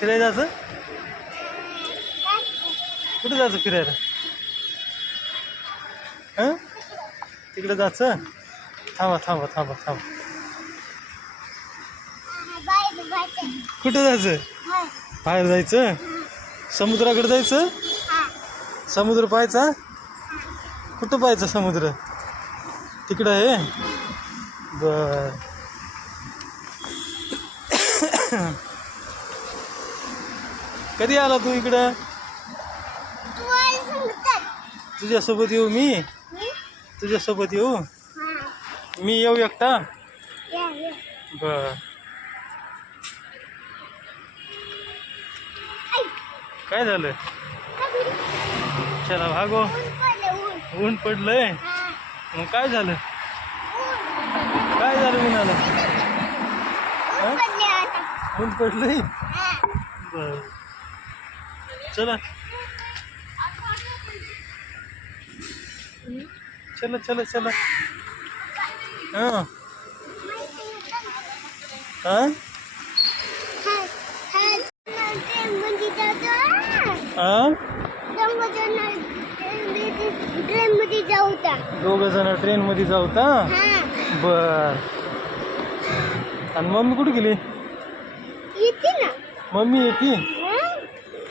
फिरायला जायचं? कुठे जायचं फिरायला? हां तिकडे जायचं. थांबा थांबा थांबा थांबा. कुठं जायचं? बाहेर जायचं? समुद्राकडे जायचं? समुद्र पाहायचा? कुठं पाहायचं समुद्र? तिकडं आहे. बर कधी आला तू इकडं? तुझ्यासोबत येऊ मी? तुझ्यासोबत येऊ मी? येऊ एकटा? बर काय झालं? चला भागो. ऊन पडलंय. मग काय झालं? काय झालं उन्हाला? ऊन पडलंय. बर चला चला चला चला. हां हां हां दोघ जण ट्रेन मध्ये जाऊ का? बर आणि मम्मी कुठे गेली? मम्मी येते.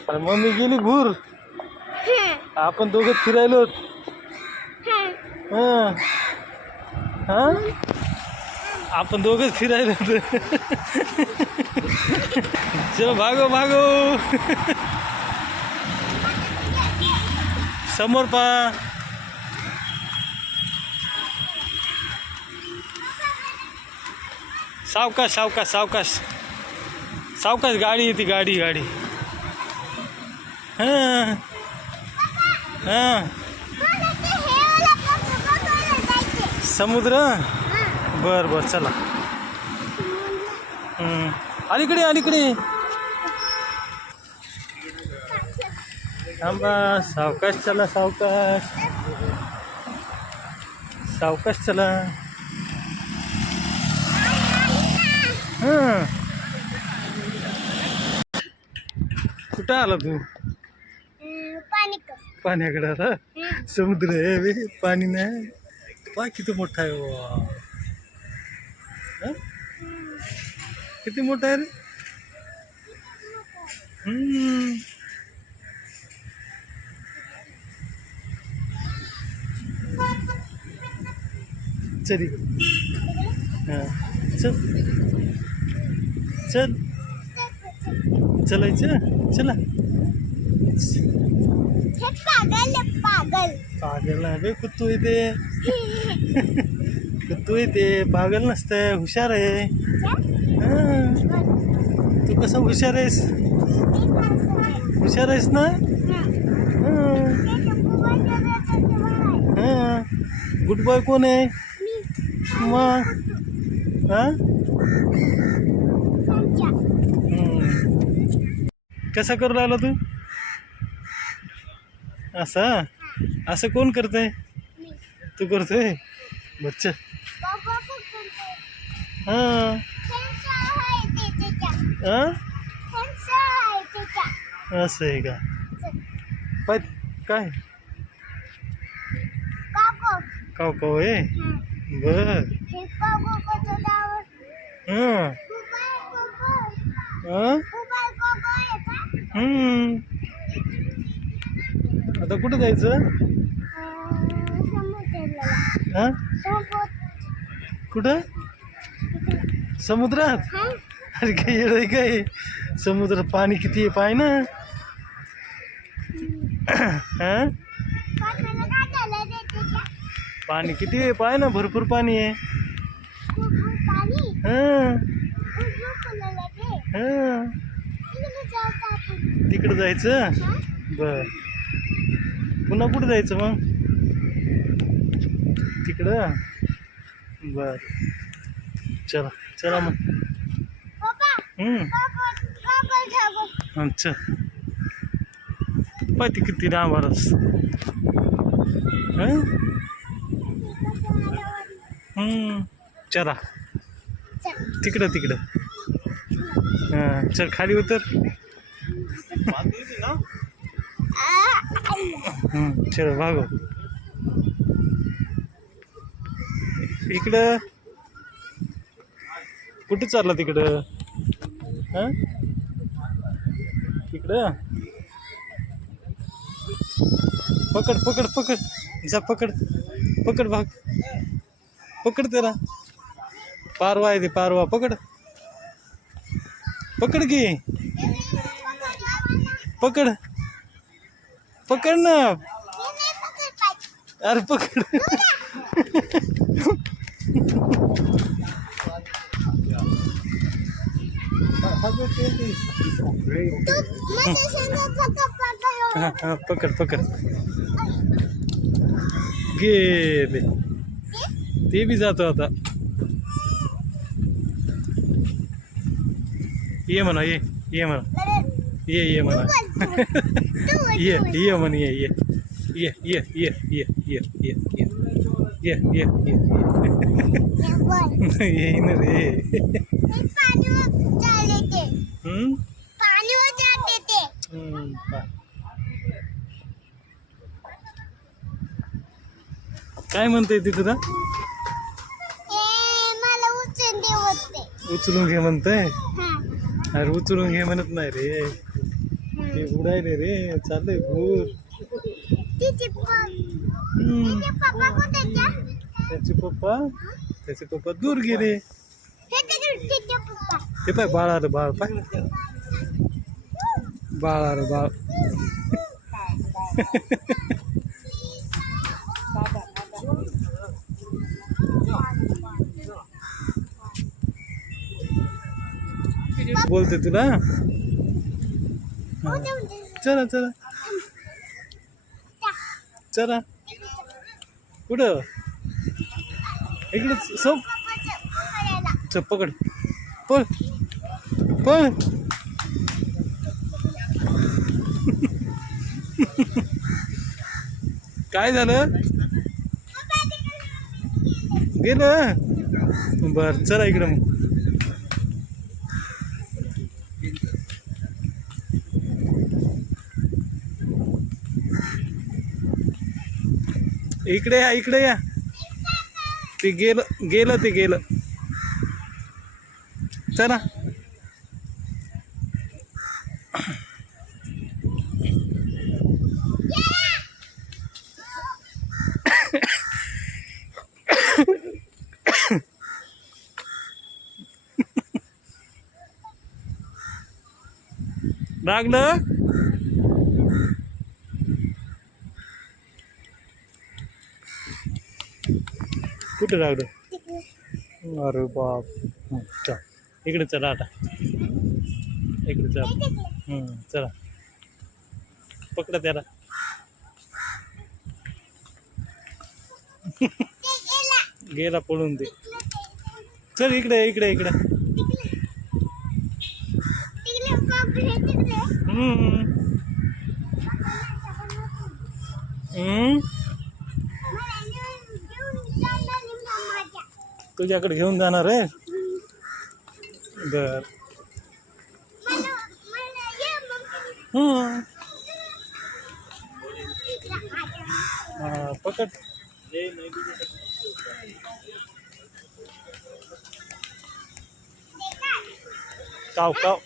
अरे मम्मी गेली भूर. आपण दोघं फिरायलो. हां हां आपण दोघंच फिरायला. चलो भागो भागो. समोर पा. सावकाश सावकाश सावकाश सावकाश. गाडी येते गाडी गाडी. हां हां समुद्र. बर बर चला. अलीकडे अलीकडे थांबा. सावकाश चला सावकाश सावकाश चला. हां कुठं आला तू? पाण्याकडे आला. समुद्र आहे बे, पाणी नाही. पा किती मोठा आहे. वा किती मोठा आहे रे. चल हां चल चल चलायचं. चला. पागल आहे बे कुत्तू येते. कुत्तू येते पागल नसतंय. हुशार आहे. तू कसं हुशार आहेस? हुशार आहेस ना? हां गुड बॉय कोण आहे मग? हां कसा करू राहिला तू? असं असं कोण करतंय? तू करतोय? बच्चा हां हां असं आहे का? पाय काय काव काव आहे. बर हां हां आता कुठं जायचं? हां कुठं? समुद्रात? अरे काय येडं काय? समुद्रात पाणी किती आहे पाय ना. हां पाणी किती आहे पाय ना. भरपूर पाणी आहे. हां हां तिकडं जायचं. बर पुन्हा कुठं जायचं मग? तिकडं. बर चला चला मग. अच्छा पाहिजे किती डांबरच. चला तिकडं तिकडं. हां चल खाली उतर. चलो भागो इकडं कुठे चालला तिकडं हा इकडं पकड पकड पकड जा पकड पकड भाग पकड त्याला पारवा आहे ते पारवा पकड पकड की पकड पकड ना अरे पकड पकड पकड गेले ते बी जातो आता ये म्हणा ये म्हणा ये म्हणा ये म्हण ये येईन रे काय म्हणते ती तुला उचलून घे म्हणतंय अरे उचलून घे म्हणत नाही रे ते उडायले रे चाललंय भूर त्याचे पप्पा दूर गेले ते पाय बाळ आलं बाळ पाय बाळ आलं बाळ बोलते तुला चला चला चला कुठं इकडं सब चल पकड पळ पळ काय झालं गेलं बर चला इकडं मग इकडे या ते गेलं ते गेलं चला लागलं कुठे लागलं अरे बाप चल इकडे चला आता इकडे चला चला पकडा त्याला गेला पळून ते चल इकडे इकडे इकडे तुझ्याकडे घेऊन जाणार आहे बर पकड काव काव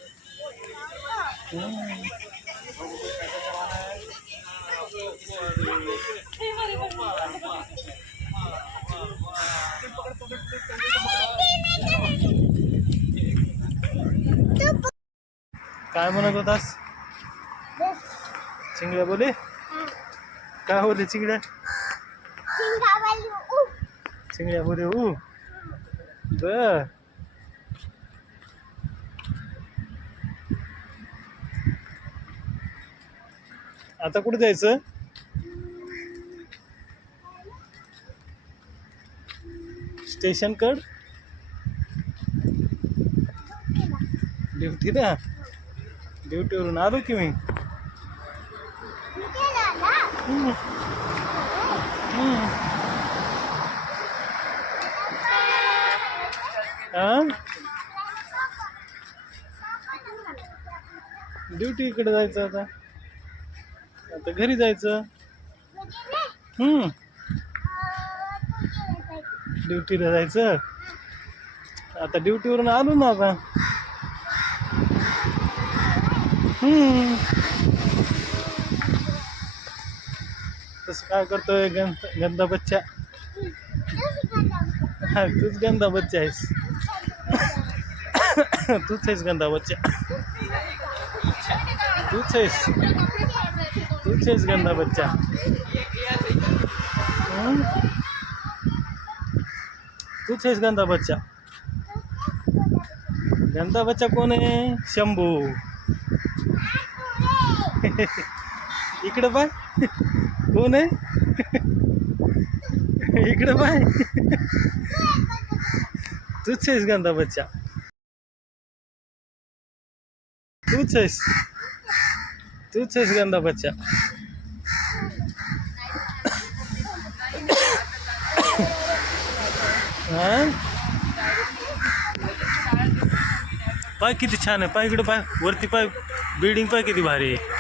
काय म्हणत होतास चिंगड्या बोले काय बोलले चिंगड्या चिंगड्या बोले बर आता कुठे जायचं स्टेशन कड ड्युटीला ड्युटीवरून आलो की मी ड्युटी इकडे जायचं आता. आता घरी जायचं. ड्युटीला जायचं. आता ड्युटीवरून आलो ना आता. तसं काय करतोय गंदा बच्चा. हा तूच गंदा बच्चा आहेस. तूच आहेस गंदा बच्चा. तूच आहेस गंदा बच्चा. तूच आहेस गंदा बच्चा. गंदा बच्चा कोण आहे? शंभू. इकडं पाय कोण आहे? इकडं पाय. तूच आहेस गंदा बच्चा. तूच आहेस गंदा बच्चा. पाय किती छान आहे. पाय इकडे पाय वरती पाय. बिल्डिंग पाय किती भारी आहे.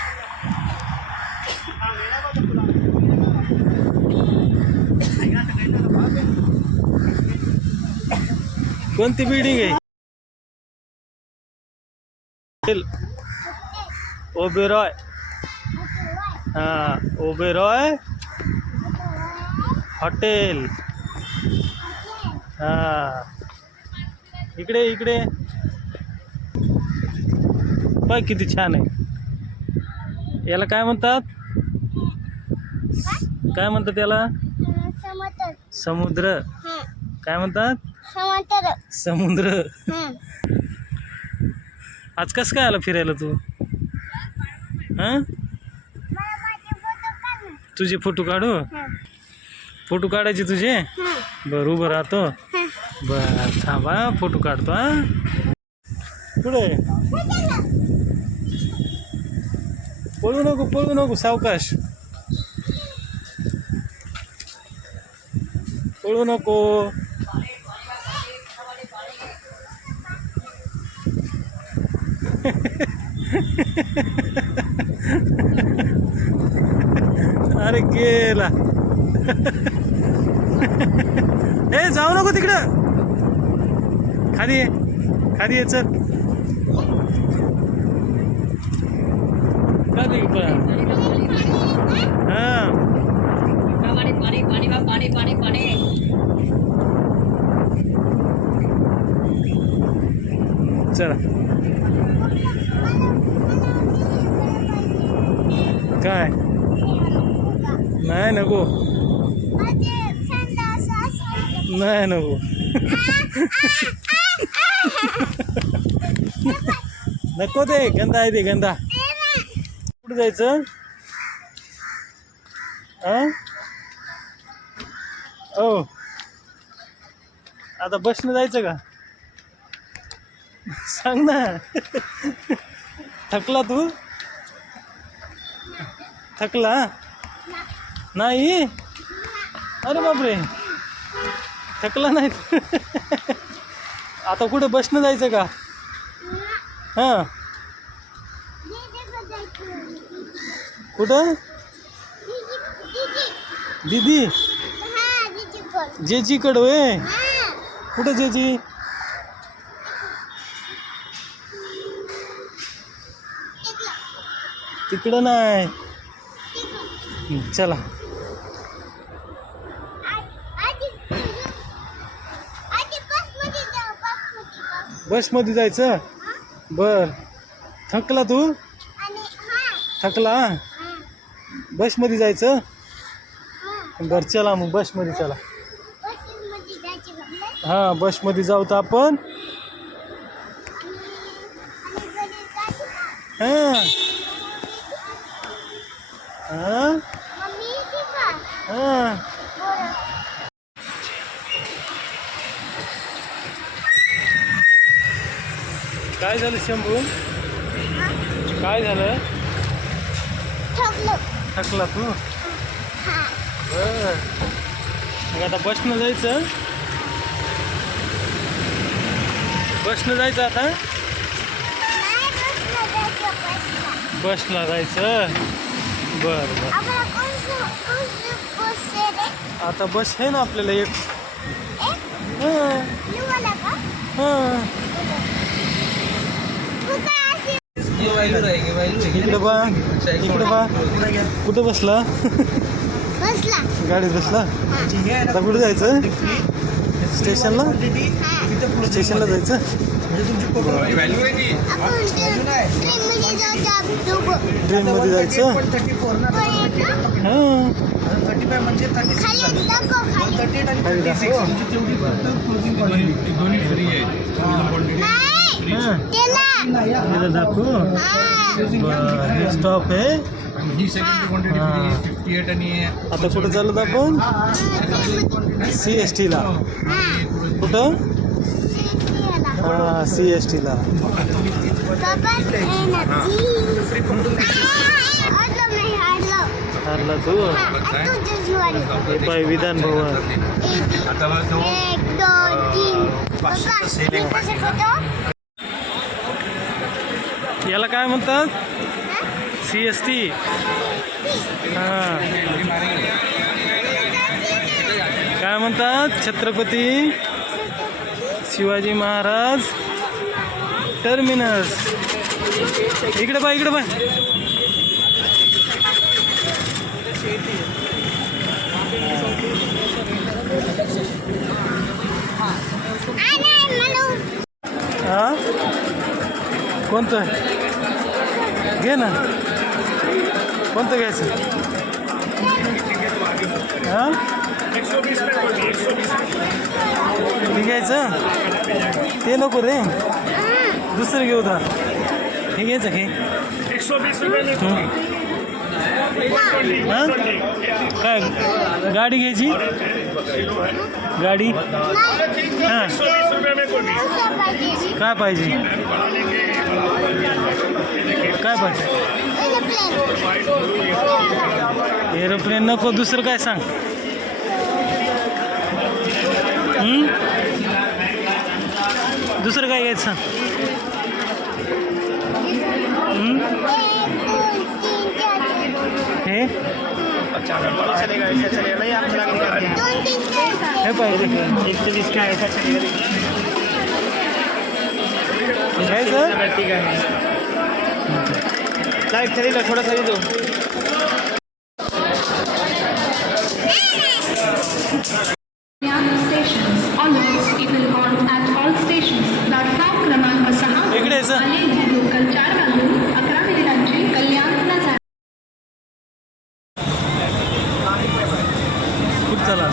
कोणती बिल्डिंग आहे? ओबेरॉय. हा ओबेरॉय हॉटेल. हा इकडे इकडे पाय किती छान आहे. याला काय म्हणतात? काय म्हणतात याला? समुद्र. काय म्हणतात? समुद्र. आज कसं काय आला फिरायला तू? तुझे फोटो काढू? फोटो काढायचे तुझे? बर उभं राहतो. बर थांबा फोटो काढतो. पुढे पळू नको सावकाश. पळू नको. अरे गेला. ए जाऊ नको तिकडं. खाली ये चल. पाणी. चला काय नाही नको. नाही नको. नको ते गंदा आहे. ते गंदा. कुठे जायचं? ओ आता बसनं जायचं का? सांग ना. थकला तू? थकला नाही? अरे बापरे थकला नाही. आता कुठे बसनं जायचं का? हां कुठं? दीदी जेजीकडं होय. कुठं जेजी? तिकडं नाही. चला बसमध्ये जायचं. बर थकला तू? थकला बसमध्ये जायचं. बर चला मग बसमध्ये चला. हां बसमध्ये जाऊ तर आपण. हां हां हां काय झालं शंभू? काय झालं? थकला तू? बर मग आता बसनं जायचं. बसनं जायचं आता. बसला जायचं. बरं बरं. आता बस आहे ना आपल्याला एक. हां हां. इकडे बा इकडे बा. कुठं बसला? गाडीत बसला. आता कुठे जायचं? स्टेशनला. स्टेशनला जायचं. ट्रेनमध्ये जायचं. हां. दाखवू. हे स्टॉप आहे. आता कुठं चालत आपण? CST ला. कुठं? हां CST ला. हारला तू. हे पाय विधान भवन. याला काय म्हणतात? CST. हां. काय म्हणतात? छत्रपती शिवाजी महाराज टर्मिनस. इकडे बाय इकडे बाय. हां कोणतं घे ना. कोणतं घ्यायचं? हां हे घ्यायचं. ते नको रे. दुसरं घेऊ दा. हे घ्यायचं हे. हां काय गाडी घ्यायची? गाडी. हां काय पाहिजे? काय पाहिजे? एरोप्लेन नको. दुसरं काय सांग? दुसरं काय घ्यायचं सांग? हे हे पाहिजे. 120 का ऐसा चलेगा. लाइट चलेगा. थोड़ा सा दो. इकडे लोकल 4 वाजून 11 मिनिटांची कल्याणला जा. कुठं चला?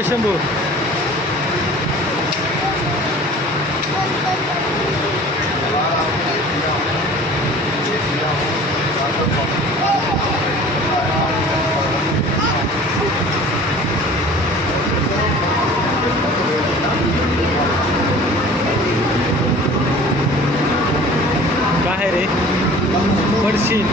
ए शंभू काय रे पडशील